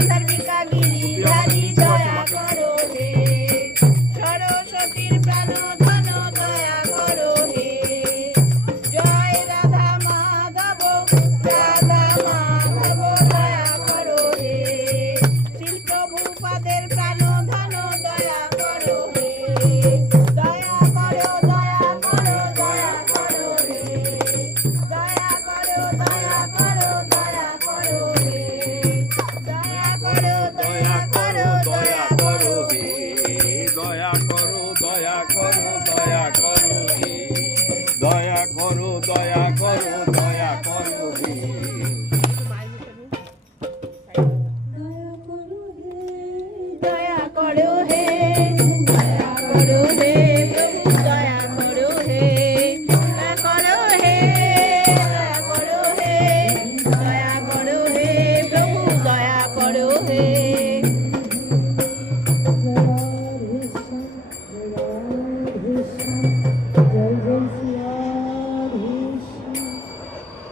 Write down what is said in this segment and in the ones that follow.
ধার্মিকা গিরিধারী দয়া করো হে সরস্বতীর প্রাণ ধন দয়া করো হে জয় রাধা মাধব দয়া করো হে শিল্পভূপাদের প্রাণ ধন দয়া করো হে দয়া করো দয়া করো দয়া করো হে দয়া করো দয়া করো দয়া করো হে দয়া করো দয়া করো দয়া করো হে দয়া করো দয়া করো দয়া করো হে দয়া করো দয়া করো দয়া করো হে দয়া করো হে দয়া করো হে প্রভু দয়া করো হে দয়া করো হে দয়া করো হে দয়া করো হে প্রভু দয়া করো হে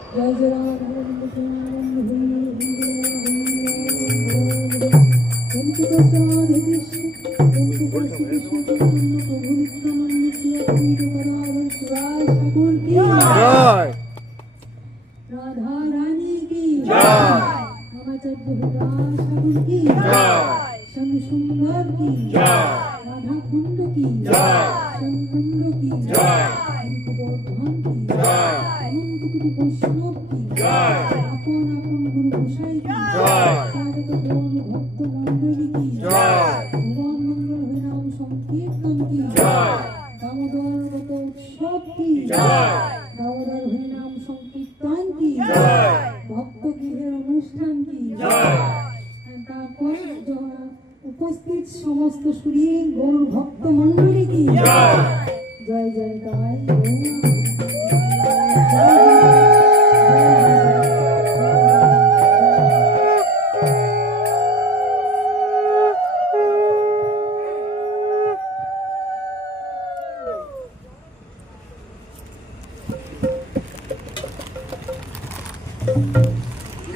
जय जय राम राधा रानी की रामाचार्य ठाकुर की श्याम सुंदर की राधा कुंड की श्याम कुंड की गोवर्धन की अनंत कोटि वैष्णव की आपन आपन गुरु गोसाई की स्वागत गौर भक्त मंडली की भगवान मंगल हरिनाम संकीर्तन की दामोदर व्रत उत्सव की दामोदर हरिनाम संकीर्तन की भक्त गृहेर অনুষ্ঠান की তারপর উপস্থিত সমস্ত সুরী গৌর ভক্ত মণ্ডলী की